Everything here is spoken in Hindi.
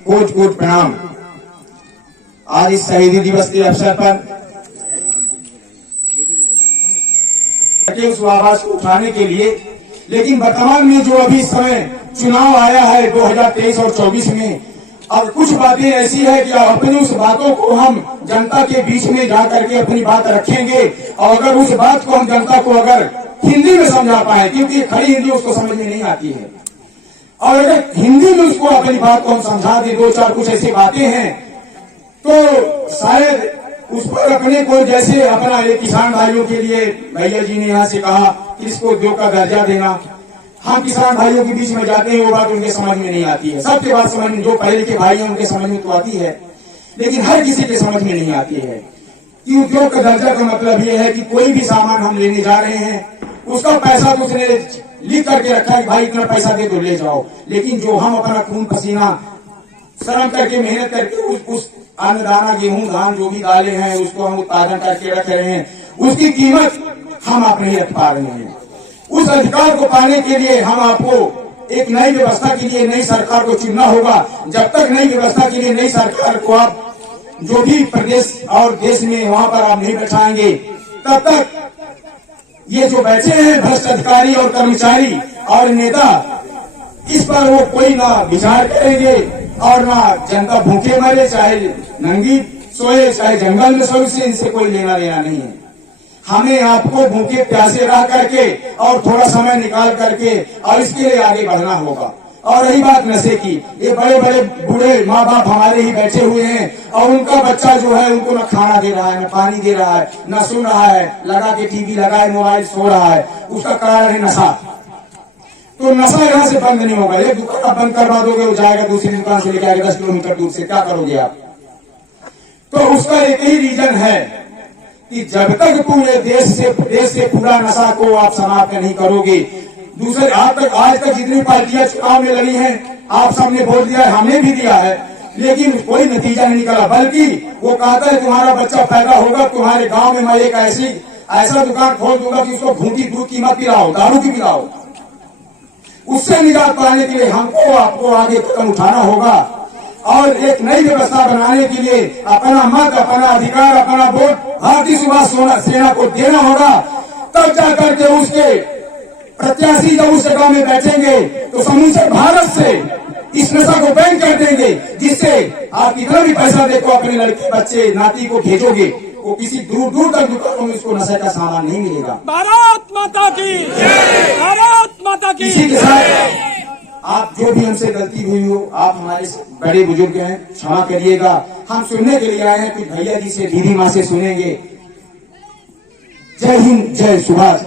कोट कोट प्रणाम। आज इस शहीदी दिवस के अवसर पर उस आवाज को उठाने के लिए, लेकिन वर्तमान में जो अभी समय चुनाव आया है 2023 और 24 में, अब कुछ बातें ऐसी है कि अपनी उस बातों को हम जनता के बीच में जा करके अपनी बात रखेंगे, और अगर उस बात को हम जनता को अगर हिंदी में समझा पाए, क्योंकि खड़ी हिंदी उसको समझ में नहीं आती है, और अगर हिंदी में उसको अपनी बात को हम समझा दें, दो चार कुछ ऐसी बातें हैं, तो शायद उस पर अपने को, जैसे अपना ये किसान भाइयों के लिए भैया जी ने यहाँ से कहा कि इसको उद्योग का दर्जा देना, हम किसान भाइयों के बीच में जाते हैं, वो बात उनके समझ में नहीं आती है। सबके बात समझ में, जो पढ़े लिखे भाई हैं उनके समझ में तो आती है, लेकिन हर किसी के समझ में नहीं आती है कि उद्योग का दर्जा का मतलब ये है कि कोई भी सामान हम लेने जा रहे हैं, उसका पैसा तो उसने लिख करके रखा है कि भाई इतना पैसा दे तो ले जाओ, लेकिन जो हम अपना खून पसीना श्रम करके मेहनत करके उस अन्नदाना गेहूं धान जो भी डाले हैं उसको हम उत्पादन करके रख रहे हैं, उसकी कीमत हम आप नहीं रख पा रहे हैं। उस अधिकार को पाने के लिए हम आपको एक नई व्यवस्था के लिए नई सरकार को चुनना होगा। जब तक नई व्यवस्था के लिए नई सरकार को आप जो भी प्रदेश और देश में वहां पर आप नहीं बैठाएंगे, तब तक ये जो बैठे हैं भ्रष्ट अधिकारी और कर्मचारी और नेता, इस पर वो कोई ना विचार करेंगे और ना जनता भूखे मरे, चाहे नंगी सोए, चाहे जंगल में सोए, से इनसे कोई लेना देना नहीं है। हमें आपको भूखे प्यासे रह करके और थोड़ा समय निकाल करके और इसके लिए आगे बढ़ना होगा। और रही बात नशे की, ये बड़े बड़े बूढ़े माँ बाप हमारे ही बैठे हुए हैं और उनका बच्चा जो है उनको न खाना दे रहा है, न पानी दे रहा है, न सुन रहा है, लगा के टीवी लगाए मोबाइल सो रहा है, उसका कारण है नशा। तो नशा यहाँ से बंद नहीं होगा। एक दुकान आप बंद करवा दोगे, वो जाएगा दूसरी दुकान से लेके आएगा 10 किलोमीटर दूर से, क्या करोगे आप? तो उसका एक ही रीजन है कि जब तक पूरे देश से पूरा नशा को आप समाप्त नहीं करोगे, दूसरे आज तक जितनी पार्टियां चुनाव में लड़ी हैं, आप सबने वोट दिया है, हमने भी दिया है, लेकिन कोई नतीजा नहीं निकला। बल्कि वो कहता है तुम्हारा बच्चा पैदा होगा, तुम्हारे गांव में मैं एक ऐसा दुकान खोल दूंगा कि उसको घूंटी दूध की मत पिलाओ, दारू की पिलाओ। उससे निजात पाने के लिए हमको आपको आगे कदम उठाना होगा और एक नई व्यवस्था बनाने के लिए अपना मत, अपना अधिकार, अपना वोट भारतीय सुभाष सेना को देना होगा। तब जाकर के उसके प्रत्याशी जब उस जगह में बैठेंगे तो समूचे भारत से इस नशा को बैन कर देंगे, जिससे आप कितना भी पैसा देखो अपने लड़के बच्चे नाती को भेजोगे, वो किसी दूर दूर तक दुकानों में उसको नशे का सामान नहीं मिलेगा। भारत माता की जय, भारत माता की। इसी के साथ आप जो भी हमसे गलती हुई हो, आप हमारे बड़े बुजुर्ग हैं, क्षमा करिएगा। हम सुनने के लिए आए हैं, कुछ भैया जी से दीदी माँ से सुनेंगे। जय हिंद, जय सुभाष।